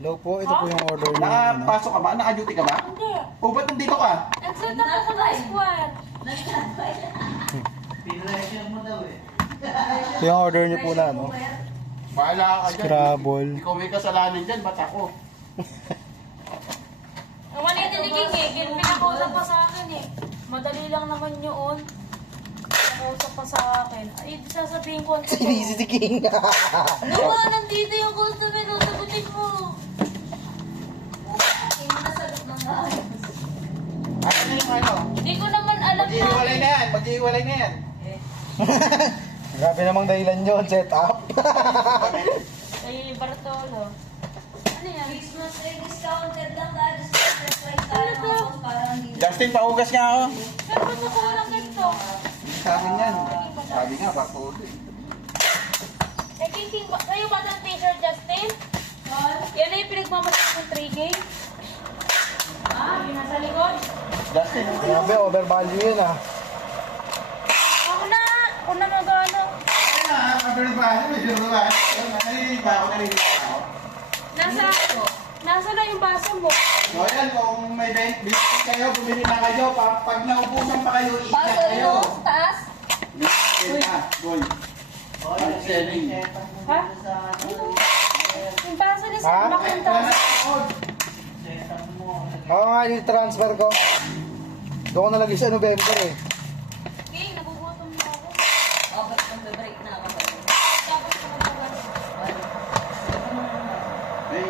Hello po, ito po yung order niyo. Nakapasok ka ba? Naka-duty ka ba? Hindi. O, ba't nandito ka? Nag-set up ako ng squad. Ito yung order niyo po na, no? Bahala ka dyan. Scrabble. Ikaw may kasalanan dyan, ba't ako? Ang mali ni King eh. Pinakausap pa sa akin eh. Madali lang naman yun. Pinakausap pa sa akin. Ay, sasabihin ko ang totoo. Busy si King. Diba, nandito yung customer. Sagutin mo. Hindi mo nasagot ng ayos. Ano na yung ano? Hindi ko naman alam Maghihiwalay na yan, maghihiwalay na yan. Grabe namang dahilan yun, set up. Ay, Bartolo. Ano yan? Christmas Day discounted lang dahil special price tayo mga boss para hindi Justin, pahugas nga ako. Saan ba nakuha ng ito? Sa akin yan. Sabi nga, Bartolo. Eh, King, kayo ba ng t-shirt, Justin? Yan na yung pinagmamasok ng 3K? Yung nasa likod? Justin, Grabe, overvalue yun ah. Ako na magano. ano na, kabilang ba? Medyo ba? Narinig ba ako? Narinig ako? Nasa na yung baso mo? So yan, kung may biscuit kayo, bumili na kayo. Pag naubusan pa kayo, eat na Baso rin kayo. no? Taas? Biscuit na, boy. Selling. Ha? Yung baso na sa Ha? bakang taas. Oo nga, yung transfer ko. Doon ko nalagay sa November eh. King, nagugutom mo ako. Oh, ba't kung break na ako ba? Tapos ko magpapasok. May